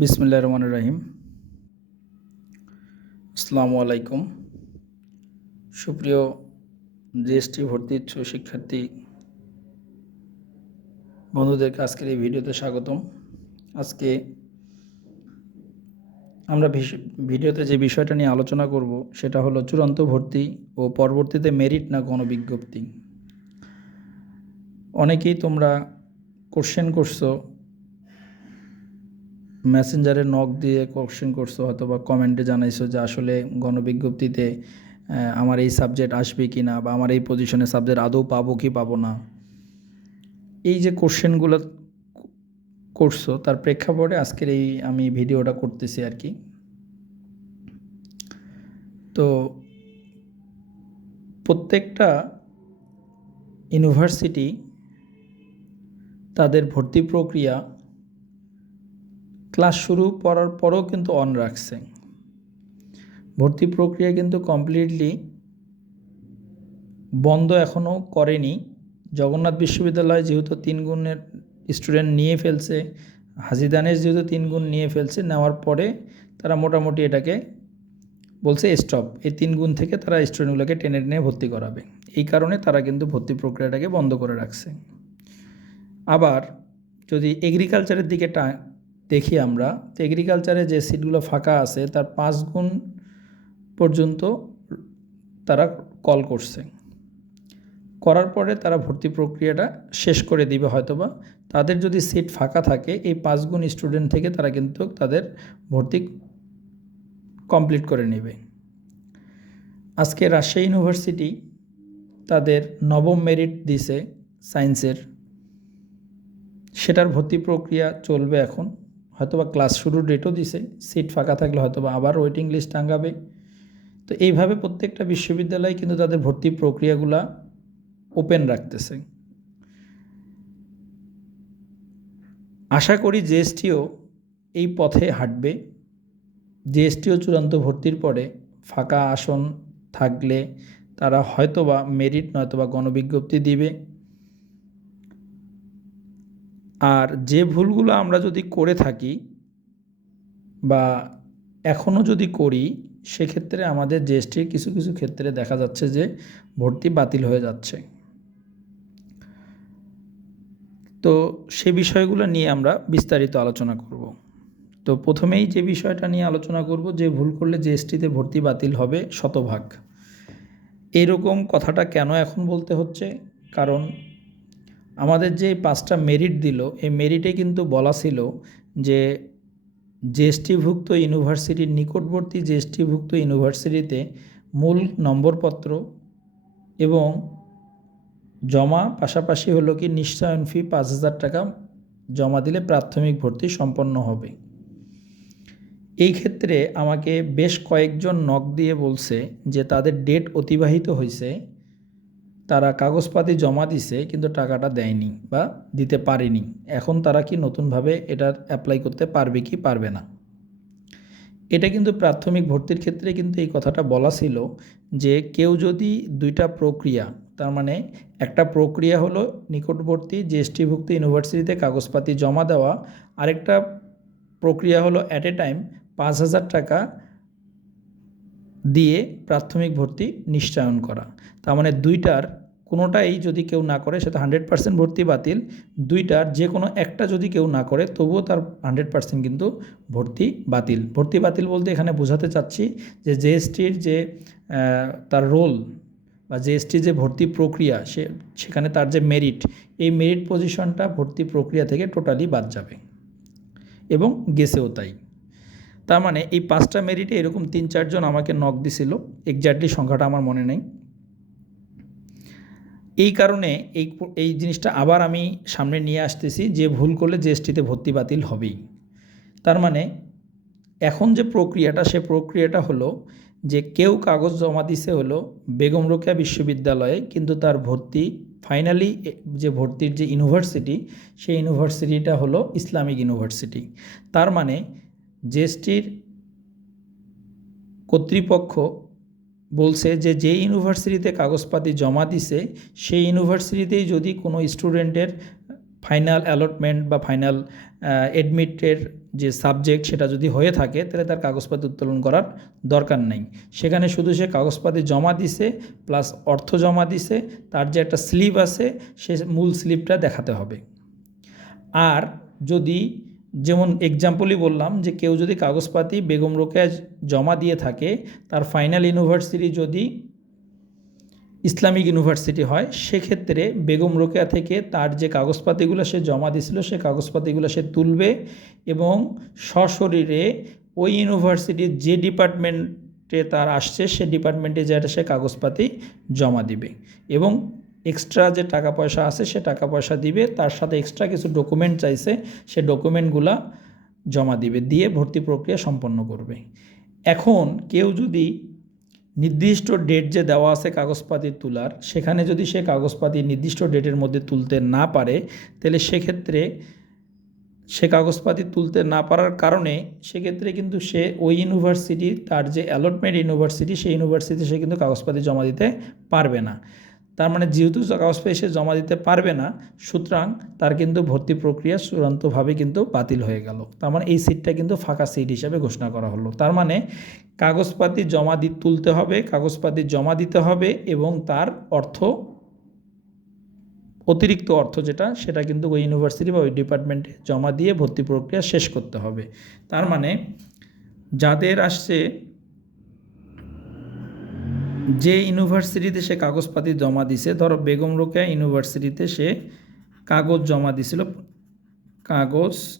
বিসমুল্লাহ রহমান রাহিম আসসালামু আলাইকুম। সুপ্রিয় জিএসটি ভর্তি ইচ্ছু শিক্ষার্থী বন্ধুদেরকে আজকের এই ভিডিওতে স্বাগতম। আজকে আমরা ভিডিওতে যে বিষয়টা নিয়ে আলোচনা করব সেটা হলো চূড়ান্ত ভর্তি ও পরবর্তীতে মেরিট না গণবিজ্ঞপ্তি। অনেকেই তোমরা কোশ্চেন করছ মেসেঞ্জারে নক দিয়ে কোশ্চেন করছ, অথবা কমেন্টে জানাইছো যে আসলে গণবিজ্ঞপ্তিতে আমার এই সাবজেক্ট আসবে কি না, বা আমার এই পজিশনে সাবজেক্ট আদৌ পাবো কি পাবো না। এই যে কোশ্চেনগুলো করছ, তার প্রেক্ষাপটে আজকের এই আমি ভিডিওটা করতেছি আর কি। তো, প্রত্যেকটা ইউনিভার্সিটি তাদের ভর্তি প্রক্রিয়া ক্লাস শুরু করার পরেও কিন্তু অন রাখছে। ভর্তি প্রক্রিয়া কিন্তু কমপ্লিটলি বন্ধ এখনও করেনি। জগন্নাথ বিশ্ববিদ্যালয় যেহেতু তিন গুণের স্টুডেন্ট নিয়ে ফেলছে হাজিদানের যেহেতু তিন গুণ নিয়ে ফেলছে, নেওয়ার পরে তারা মোটামুটি এটাকে বলছে স্টপ এই তিন গুণ থেকে তারা স্টুডেন্টগুলোকে টেনে টেনে ভর্তি করাবে। এই কারণে তারা কিন্তু ভর্তি প্রক্রিয়াটাকে বন্ধ করে রাখছে। আবার যদি এগ্রিকালচারের দিকে দেখি আমরা, তো এগ্রিকালচারে যে সিটগুলো ফাঁকা আছে, তার পাঁচ গুণ পর্যন্ত তারা কল করছে। করার পরে তারা ভর্তি প্রক্রিয়াটা শেষ করে দিবে হয়তোবা। তাদের যদি সিট ফাঁকা থাকে, এই পাঁচ গুণ স্টুডেন্ট থেকে তারা কিন্তু তাদের ভর্তি কমপ্লিট করে নেবে। আজকে রাজশাহী ইউনিভার্সিটি তাদের নবম মেরিট দিছে সায়েন্সের সেটার ভর্তি প্রক্রিয়া চলবে এখন। হয়তোবা ক্লাস শুরুর ডেটও দিছে সিট ফাঁকা থাকলে হয়তোবা আবার ওয়েটিং লিস্ট টাঙ্গাবে তো এইভাবে প্রত্যেকটা বিশ্ববিদ্যালয় কিন্তু তাদের ভর্তি প্রক্রিয়াগুলা ওপেন রাখতেছে। আশা করি জিএসটিও এই পথে হাঁটবে। জিএসটিও চূড়ান্ত ভর্তির পরে ফাঁকা আসন থাকলে তারা হয়তোবা মেরিট নয়তোবা গণবিজ্ঞপ্তি দিবে। আর যে ভুলগুলো আমরা যদি করে থাকি বা এখনও যদি করি, সেক্ষেত্রে আমাদের জিএসটির কিছু কিছু ক্ষেত্রে দেখা যাচ্ছে যে ভর্তি বাতিল হয়ে যাচ্ছে। তো সে বিষয়গুলো নিয়ে আমরা বিস্তারিত আলোচনা করব। তো প্রথমেই যে বিষয়টা নিয়ে আলোচনা করব, যে ভুল করলে জিএসটিতে ভর্তি বাতিল হবে শতভাগ। এরকম কথাটা কেন এখন বলতে হচ্ছে? কারণ আমাদের যে পাঁচটা মেরিট দিল, এই মেরিটে কিন্তু বলা ছিল যে জিএসটিভুক্ত ইউনিভার্সিটির নিকটবর্তী জিএসটিভুক্ত ইউনিভার্সিটিতে মূল নম্বরপত্র এবং জমা পাশাপাশি হলো কি নিশ্চয়ন ফি পাঁচ হাজার টাকা জমা দিলে প্রাথমিক ভর্তি সম্পন্ন হবে। এই ক্ষেত্রে আমাকে বেশ কয়েকজন নক দিয়ে বলছে যে তাদের ডেট অতিবাহিত হয়েছে তারা কাগজপাতি জমা দিছে, কিন্তু টাকাটা দেয়নি বা দিতে পারেনি। এখন তারা কি নতুনভাবে এটা অ্যাপ্লাই করতে পারবে কি পারবে না? এটা কিন্তু প্রাথমিক ভর্তির ক্ষেত্রে কিন্তু এই কথাটা বলা ছিল যে কেউ যদি দুইটা প্রক্রিয়া, তার মানে একটা প্রক্রিয়া হলো নিকটবর্তী জিএসটিভুক্ত ইউনিভার্সিটিতে কাগজপাতি জমা দেওয়া, আরেকটা প্রক্রিয়া হলো অ্যাট এ টাইম পাঁচ হাজার টাকা দিয়ে প্রাথমিক ভর্তি নিশ্চয়ন করা। তার মানে দুইটার কোনোটাই যদি কেউ না করে, সেটা হান্ড্রেড পার্সেন্ট ভর্তি বাতিল। দুইটার যে কোনো একটা যদি কেউ না করে, তবুও তার হান্ড্রেড পার্সেন্ট কিন্তু ভর্তি বাতিল। ভর্তি বাতিল বলতে এখানে বোঝাতে চাচ্ছি যে জিএসটির যে তার রোল বা জিএসটির যে ভর্তি প্রক্রিয়া, সে, সেখানে তার যে মেরিট এই মেরিট পজিশনটা ভর্তি প্রক্রিয়া থেকে টোটালি বাদ যাবে এবং গেছেও তাই। তার মানে এই পাঁচটা মেরিটে এরকম তিন চারজন আমাকে নক দিছিল। এক্স্যাক্টলি সংখ্যাটা আমার মনে নেই। এই কারণে এই এই জিনিসটা আবার আমি সামনে নিয়ে আসতেছি যে ভুল করলে জিএসটিতে ভর্তি বাতিল হবেই। তার মানে এখন যে প্রক্রিয়াটা, সে প্রক্রিয়াটা হলো যে কেউ কাগজ জমা দিছে হলো বেগম রোকেয়া বিশ্ববিদ্যালয়ে, কিন্তু তার ভর্তি ফাইনালি যে ভর্তির যে ইউনিভার্সিটি, সেই ইউনিভার্সিটিটা হলো ইসলামিক ইউনিভার্সিটি। তার মানে জিএসটির কর্তৃপক্ষ বলছে যে যে ইউনিভার্সিটিতে কাগজপাতি জমা দিছে, সেই ইউনিভার্সিটিতেই যদি কোনো স্টুডেন্টের ফাইনাল অ্যালটমেন্ট বা ফাইনাল এডমিটের যে সাবজেক্ট সেটা যদি হয়ে থাকে, তাহলে তার কাগজপাতি উত্তোলন করার দরকার নেই। সেখানে শুধু সে কাগজপাতি জমা দিছে প্লাস অর্থ জমা দিছে, তার যে একটা স্লিপ আছে, সে মূল স্লিপটা দেখাতে হবে। আর যদি যেমন এক্সাম্পলই বললাম যে কেউ যদি কাগজপাতি বেগম রোকেয়া জমা দিয়ে থাকে, তার ফাইনাল ইউনিভার্সিটি যদি ইসলামিক ইউনিভার্সিটি হয়, সেক্ষেত্রে বেগম রোকেয়া থেকে তার যে কাগজপাতিগুলো সে জমা দিছিল সে কাগজপাতিগুলো সে তুলবে এবং সশরীরে ওই ইউনিভার্সিটির যে ডিপার্টমেন্টে তার আসছে, সে ডিপার্টমেন্টে যেটা সে কাগজপাতি জমা দিবে এবং এক্সট্রা যে টাকা পয়সা আছে, সে টাকা পয়সা দিবে, তার সাথে এক্সট্রা কিছু ডকুমেন্ট চাইছে, সে ডকুমেন্টগুলা জমা দিবে, দিয়ে ভর্তি প্রক্রিয়া সম্পন্ন করবে। এখন কেউ যদি নির্দিষ্ট ডেট যে দেওয়া আছে কাগজপাতি তোলার, সেখানে যদি সে কাগজপাতি নির্দিষ্ট ডেটের মধ্যে তুলতে না পারে, তাহলে সেক্ষেত্রে সে কাগজপাতি তুলতে না পারার কারণে সেক্ষেত্রে কিন্তু সে ওই ইউনিভার্সিটি তার যে অ্যালটমেন্ট ইউনিভার্সিটি সেই ইউনিভার্সিটি সে কিন্তু কাগজপাতি জমা দিতে পারবে না। তার মানে যেহেতু কাগজপাতি সে জমা দিতে পারবে না, সুতরাং তার কিন্তু ভর্তি প্রক্রিয়া চূড়ান্তভাবে কিন্তু বাতিল হয়ে গেল। তার মানে এই সিটটা কিন্তু ফাঁকা সিট হিসাবে ঘোষণা করা হলো। তার মানে কাগজপাতি জমা দি, তুলতে হবে, কাগজপাতি জমা দিতে হবে এবং তার অর্থ, অতিরিক্ত অর্থ যেটা, সেটা কিন্তু ওই ইউনিভার্সিটি বা ওই ডিপার্টমেন্টে জমা দিয়ে ভর্তি প্রক্রিয়া শেষ করতে হবে। তার মানে যাদের আসছে যে ইউনিভার্সিটিতে সে কাগজপাতি জমা দিছে, ধরো বেগম রোকেয়া ইউনিভার্সিটিতে সে কাগজ জমা দিছিল, কাগজ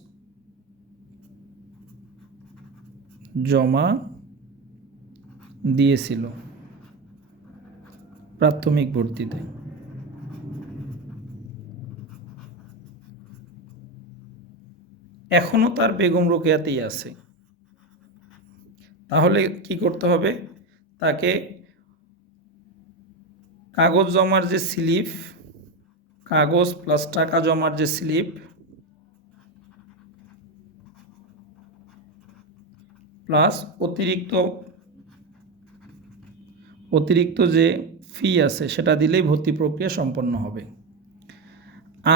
জমা দিয়েছিল প্রাথমিক ভর্তিতে। এখনও তার বেগম রোকেয়াতেই আছে। তাহলে কি করতে হবে? তাকে কাগজ জমার যে স্লিপ, কাগজ প্লাস টাকা জমার যে স্লিপ প্লাস অতিরিক্ত অতিরিক্ত যে ফি আছে, সেটা দিলেই ভর্তি প্রক্রিয়া সম্পন্ন হবে।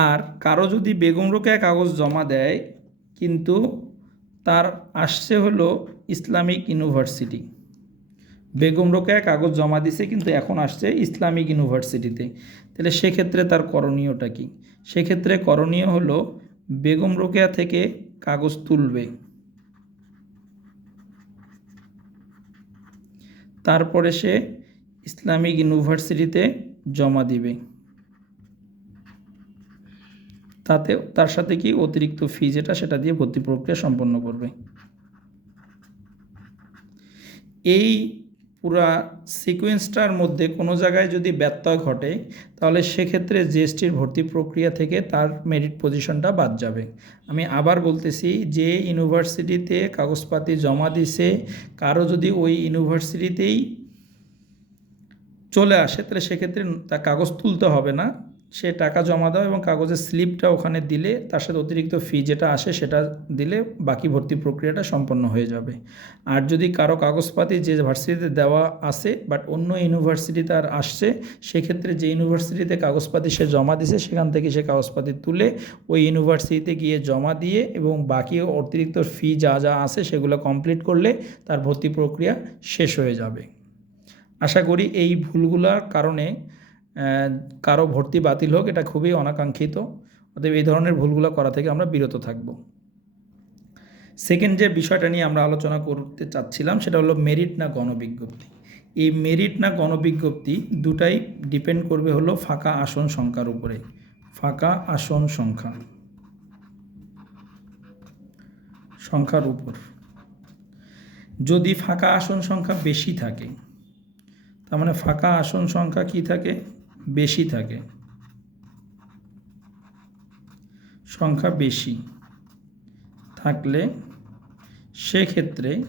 আর কারও যদি বেগম রোকেয়া কাগজ জমা দেয়, কিন্তু তার আসছে হলো ইসলামিক ইউনিভার্সিটি। বেগম রোকেয়া কাগজ জমা দিছে, কিন্তু এখন আসছে ইসলামিক ইউনিভার্সিটিতে। তাহলে সেক্ষেত্রে তার করণীয়টা কি? সেক্ষেত্রে করণীয় হলো বেগম রোকেয়া থেকে কাগজ তুলবে। তারপরে সে ইসলামিক ইউনিভার্সিটিতে জমা দিবে। তাতে, তার সাথে কি অতিরিক্ত ফি যেটা, সেটা দিয়ে ভর্তি প্রক্রিয়া সম্পন্ন করবে। এই পুরা সিকোয়েন্সটার মধ্যে কোনো জায়গায় যদি ব্যত্যয় ঘটে, তাহলে সেক্ষেত্রে জিএসটির ভর্তি প্রক্রিয়া থেকে তার মেরিট পজিশনটা বাদ যাবে। আমি আবার বলতেছি যে ইউনিভার্সিটিতে কাগজপাতি জমা দিছে, কারও যদি ওই ইউনিভার্সিটিতেই চলে আসে, তাহলে সেক্ষেত্রে তার কাগজ তুলতে হবে না। সে টাকা জমা দাও এবং কাগজের স্লিপটা ওখানে দিলে, তার সাথে অতিরিক্ত ফি যেটা আসে সেটা দিলে বাকি ভর্তি প্রক্রিয়াটা সম্পন্ন হয়ে যাবে। আর যদি কারও কাগজপাতি যে ভার্সিটিতে দেওয়া আছে বাট অন্য ইউনিভার্সিটি তার আসছে, সেক্ষেত্রে যে ইউনিভার্সিটিতে কাগজপাতি সে জমা দিছে, সেখান থেকে সে কাগজপাতি তুলে ওই ইউনিভার্সিটিতে গিয়ে জমা দিয়ে এবং বাকি অতিরিক্ত ফি যা যা আছে সেগুলো কমপ্লিট করলে তার ভর্তি প্রক্রিয়া শেষ হয়ে যাবে। আশা করি এই ভুলগুলোর কারণে কারও ভর্তি বাতিল হোক, এটা খুবই অনাকাঙ্ক্ষিত। অতএব এই ধরনের ভুলগুলো করা থেকে আমরা বিরত থাকব। সেকেন্ড যে বিষয়টা নিয়ে আমরা আলোচনা করতে চাচ্ছিলাম, সেটা হলো মেরিট না গণবিজ্ঞপ্তি। এই মেরিট না গণবিজ্ঞপ্তি দুটাই ডিপেন্ড করবে হলো ফাঁকা আসন সংখ্যার উপরে। ফাঁকা আসন সংখ্যা। সংখ্যার উপর। যদি ফাঁকা আসন সংখ্যা বেশি থাকে, তার মানে ফাঁকা আসন সংখ্যা কি থাকে? বেশি থাকে। সংখ্যা বেশি থাকলে সেক্ষেত্রে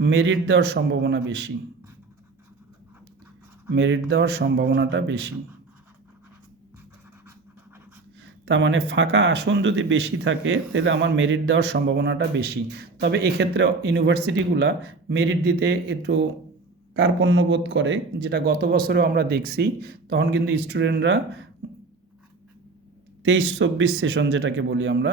মেরিট দেওয়ার সম্ভাবনা বেশি। মেরিট দেওয়ার সম্ভাবনাটা বেশি। তার মানে ফাঁকা আসন যদি বেশি থাকে, তাহলে আমার মেরিট দেওয়ার সম্ভাবনাটা বেশি। তবে এক্ষেত্রে ইউনিভার্সিটিগুলা মেরিট দিতে একটু কার্পণ্যবোধ করে, যেটা গত বছরেও আমরা দেখছি, তখন কিন্তু স্টুডেন্টরা তেইশ চব্বিশ সেশন যেটাকে বলি আমরা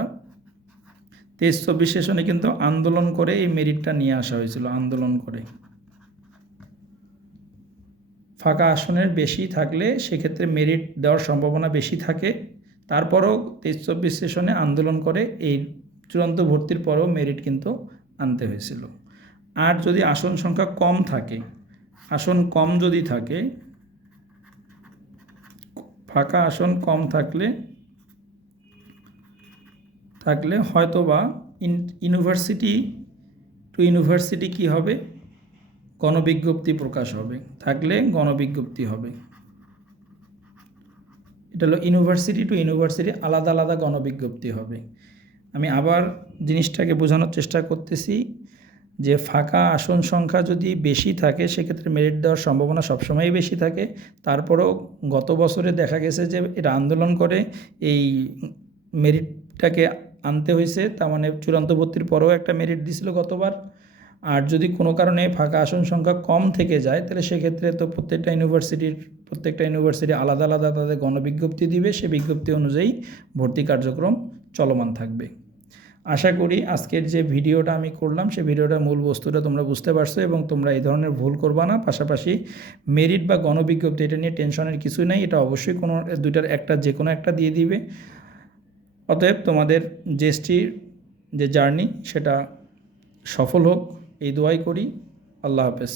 তেইশ চব্বিশ সেশনে কিন্তু আন্দোলন করে এই মেরিটটা নিয়ে আসা হয়েছিল, আন্দোলন করে। ফাঁকা আসনের বেশি থাকলে সেক্ষেত্রে মেরিট দেওয়ার সম্ভাবনা বেশি থাকে। তারপরও তেইশ চব্বিশ সেশনে আন্দোলন করে, এই চূড়ান্ত ভর্তির পরেও মেরিট কিন্তু আনতে হয়েছিল। আর যদি আসন সংখ্যা কম থাকে আসন কম যদি থাকে, ফাঁকা আসন কম থাকলে থাকলে হয়তো বা ইউনিভার্সিটি টু ইউনিভার্সিটি কি হবে? গণবিজ্ঞপ্তি প্রকাশ হবে। থাকলে গণবিজ্ঞপ্তি হবে। এটা হলো ইউনিভার্সিটি টু ইউনিভার্সিটি আলাদা আলাদা গণবিজ্ঞপ্তি হবে। আমি আবার জিনিসটাকে বোঝানোর চেষ্টা করতেছি। যে ফাঁকা আসন সংখ্যা যদি বেশি থাকে, সেক্ষেত্রে মেরিট দেওয়ার সম্ভাবনা সবসময়ই বেশি থাকে। তারপরেও গত বছরে দেখা গেছে যে এটা আন্দোলন করে, এই মেরিটটাকে আনতে হয়েছে। তার মানে চূড়ান্ত ভর্তির পরেও একটা মেরিট দিছিল গতবার। আর যদি কোনো কারণে ফাঁকা আসন সংখ্যা কম থেকে যায়, তাহলে সেক্ষেত্রে তো প্রত্যেকটা ইউনিভার্সিটির প্রত্যেকটা ইউনিভার্সিটি আলাদা আলাদা তাদের গণবিজ্ঞপ্তি দিবে। সে বিজ্ঞপ্তি অনুযায়ী ভর্তি কার্যক্রম চলমান থাকবে। আশা করি আজকের যে ভিডিওটা আমি করলাম সেই ভিডিওটার মূল বস্তুটা তোমরা বুঝতে পারছ এবং তোমরা এই ধরনের ভুল করবা না। পাশাপাশি মেরিট বা গণবিজ্ঞপ্তি এটা নিয়ে টেনশনের কিছুই নাই, এটা অবশ্যই কোনো দুইটার একটা যে কোনো একটা দিয়ে দিবে। অতএব তোমাদের জেএসটির যে জার্নি সেটা সফল হোক। এই দোয়াই করি। আল্লাহ হাফেজ।